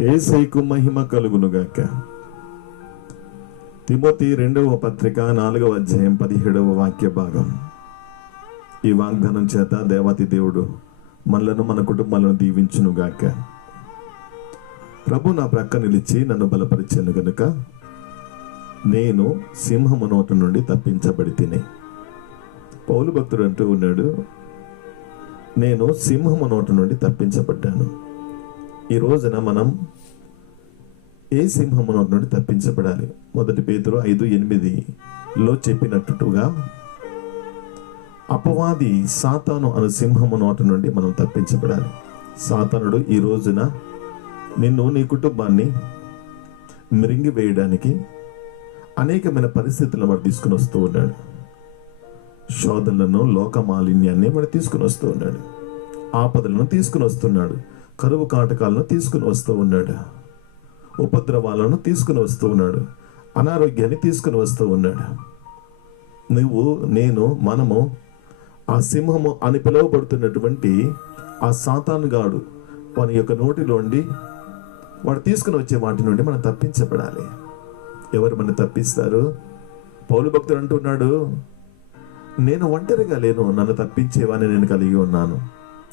ఏసైకు మహిమ కలుగునుగాక. తిమోతి రెండవ పత్రిక నాలుగవ అధ్యాయం పదిహేడవ వాక్య భాగం. ఈ వాగ్దానం చేత దేవాతి దేవుడు మనలను మన కుటుంబాలను దీవించునుగాక. ప్రభు నా ప్రక్క నిలిచి నన్ను బలపరిచాను గనుక నేను సింహము నోట నుండి తప్పించబడి తిని పౌలు భక్తుడు అంటూ ఉన్నాడు నేను సింహము నోట నుండి తప్పించబడ్డాను. ఈ రోజున మనం ఏ సింహము నుండి తప్పించబడాలి? మొదటి పేతురు ఐదు ఎనిమిదిలో చెప్పినట్టుగా అపవాది సాతాను అను సింహము నోట నుండి మనం తప్పించబడాలి. సాతానుడు ఈ రోజున నిన్ను నీ కుటుంబాన్ని మిరింగి వేయడానికి అనేకమైన పరిస్థితులను వాడు తీసుకుని వస్తూ ఉన్నాడు. శోధనలను లోక మాలిన్యాన్ని వాడు తీసుకుని వస్తూ ఉన్నాడు. ఆపదలను తీసుకుని వస్తున్నాడు. కరువు కాటకాలను తీసుకుని వస్తూ ఉన్నాడు. ఉపద్రవాలను తీసుకుని వస్తూ ఉన్నాడు. అనారోగ్యాన్ని తీసుకుని వస్తూ ఉన్నాడు. నువ్వు నేను మనము ఆ సింహము అని పిలువబడుతున్నటువంటి ఆ సాతానుగాడు వాని యొక్క నోటిలోండి వాడు తీసుకుని వచ్చే వాటి నుండి మనం తప్పించబడాలి. ఎవరు మనం తప్పిస్తారు? పౌలు భక్తుడు అంటున్నాడు నేను ఒంటరిగా లేను. నన్ను తప్పించేవాని నేను కలిగి ఉన్నాను.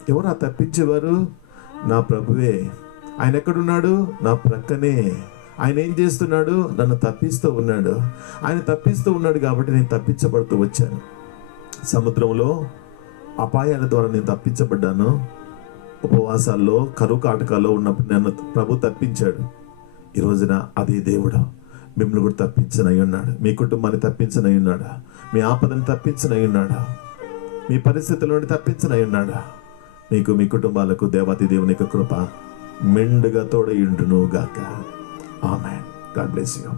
ఎవరు ఆ తప్పించేవారు? నా ప్రభువే ఆయన ఎక్కడున్నాడు? నా ప్రక్కనే. ఆయన ఏం చేస్తున్నాడు? నన్ను తప్పిస్తూ ఉన్నాడు. ఆయన తప్పిస్తూ ఉన్నాడు కాబట్టి నేను తప్పించబడుతూ వచ్చాను. సముద్రంలో అపాయాల ద్వారా నేను తప్పించబడ్డాను. ఉపవాసాల్లో కరువు కాటకాల్లో ఉన్నప్పుడు నన్ను ప్రభు తప్పించాడు. ఈ రోజున అదే దేవుడు మిమ్మల్ని కూడా తప్పించనై ఉన్నాడు. మీ కుటుంబాన్ని తప్పించనై ఉన్నాడా. మీ ఆపదని తప్పించనై ఉన్నాడా. మీ పరిస్థితుల నుండి తప్పించనై ఉన్నాడా. మీకు మీ కుటుంబాలకు దేవాతి దేవుని యొక్క కృప మెండుగా తోడయుండును గాక. ఆమె గాడ్ బ్లెస్ యూ.